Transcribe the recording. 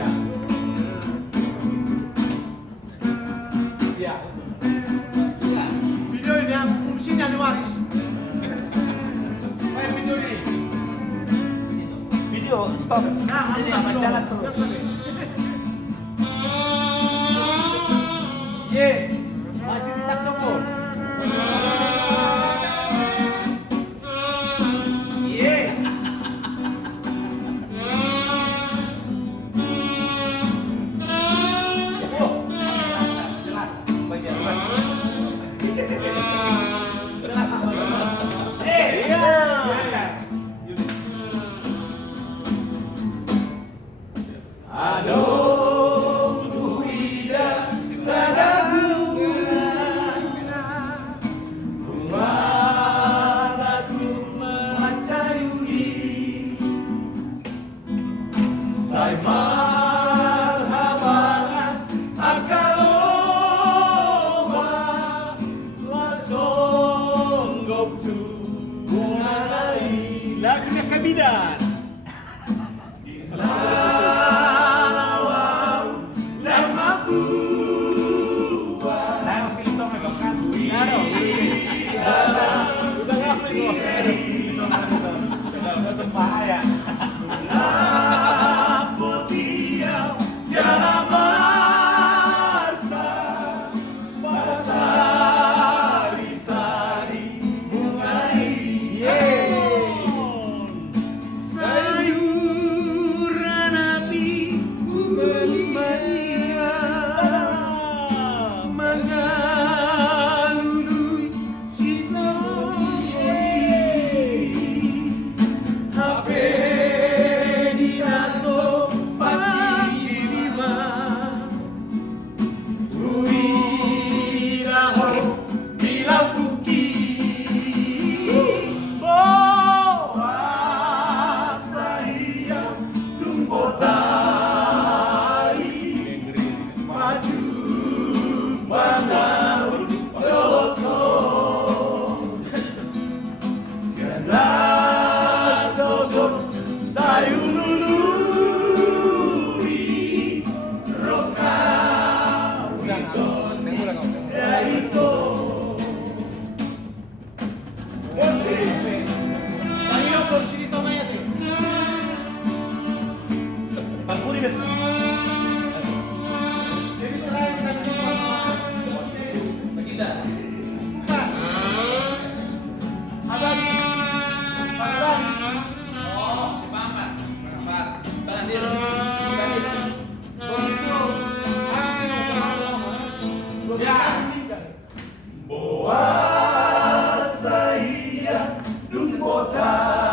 Ya. Ya. Video ini yang fungsinya diwaris. Main video ini. Video stop. Nah, Ini jalan jalan terus. terus. Ye, masih di saksofon. Ye. Oh, jelas. Bagian jelas. Iya. Aduh, duida sada bunga ratu macayuri say marhaban akaloba lasonggop tu bunga lain lagunya Kabidan. Bahaya. Putih jalan marsa, sari-sari bungai. Sayuran api bermania mengalului sistem. Boa saía de um botar.